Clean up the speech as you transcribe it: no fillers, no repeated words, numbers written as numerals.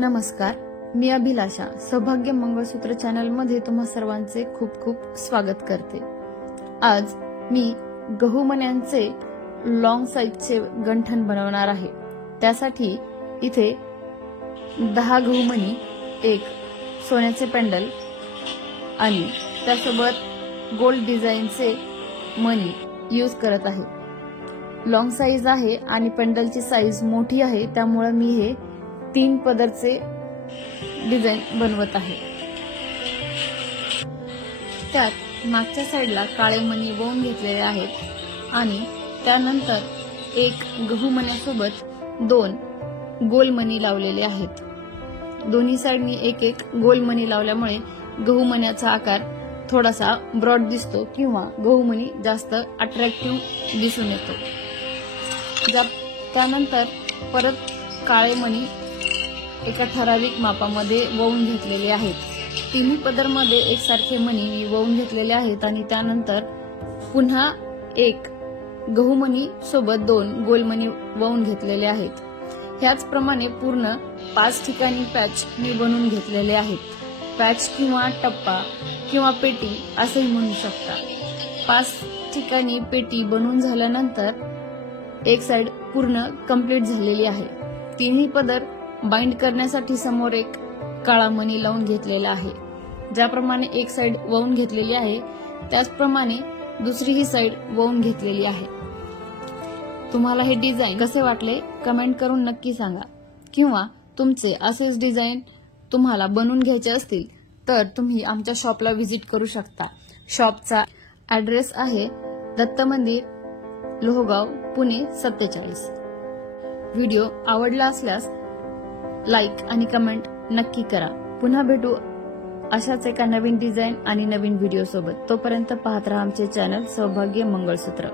नमस्कार, मी अभिलाषा सौभाग्य मंगळसूत्र चॅनल मध्ये तुम्हा सर्वांचे खूप खूप स्वागत करते। आज मी गहू मण्यांचे लॉंग साइजचे गंठण बनवणार आहे। त्यासाठी इथे 10 गहू मणी, एक सोन्याचे पेंडल आणि त्यासोबत गोल्ड डिझाइनचे मणी यूज करत आहे। लॉंग साइज आहे आणि पेंडलची साइज मोठी आहे, त्यामुळे मी हे 3 पदरचे डिझाइन बनवत आहे। त्यात मागच्या साइडला काळे मणी वळून घेतलेले आहेत आणि त्यानंतर एक गहू मण्यासोबत 2 गोल मणी लावलेले आहेत। दोन्ही साइडनी एक एक गोल मणी लावल्यामुळे गहू मण्याचा आकार थोडासा ब्रॉड दिसतो किंवा गहू मणी जास्त अट्रॅक्टिव्ह दिसून येतो। त्यानंतर परत काळे मणी एका ठराविक मापामध्ये वळून घेतलेले आहेत। तिन्ही पदरमध्ये एकसारखे मणी मी वळून घेतलेले आहेत आणि त्यानंतर पुन्हा एक गहू मणी सोबत 2 गोल मणी वळून घेतलेले आहेत। ह्याचप्रमाणे पूर्ण 5 ठिकाणी पॅच मी बनवून घेतलेले आहेत। पॅच किंवा टप्पा किंवा पेटी असेही म्हणू शकता। 5 ठिकाणी पेटी बनवून झाल्यानंतर एक साइड पूर्ण कंप्लीट झालेली आहे। तिन्ही पदर बाइंड करण्यासाठी समोर एक काळा मणी लावून घेतलेला आहे। ज्याप्रमाणे एक साइड वळून घेतलेली आहे त्याचप्रमाणे दुसरी ही साइड वळून घेतलेली आहे। तुम्हाला हे डिझाइन कसे वाटले कमेंट करून नक्की सांगा, किंवा तुमचे असेच डिझाइन तुम्हाला बनवून घ्यायचे असतील तर तुम्ही आमच्या शॉपला व्हिजिट करू शकता। शॉपचा ॲड्रेस आहे दत्त मंदिर, लोहगाव, पुणे 47। व्हिडिओ आवडला असल्यास लाईक आणि कमेंट नक्की करा। पुन्हा भेटू अशाच एका नवीन डिझाइन आणि नवीन व्हिडिओ सोबत। तोपर्यंत पाहत रहा आमचे चॅनल सौभाग्य मंगळसूत्र।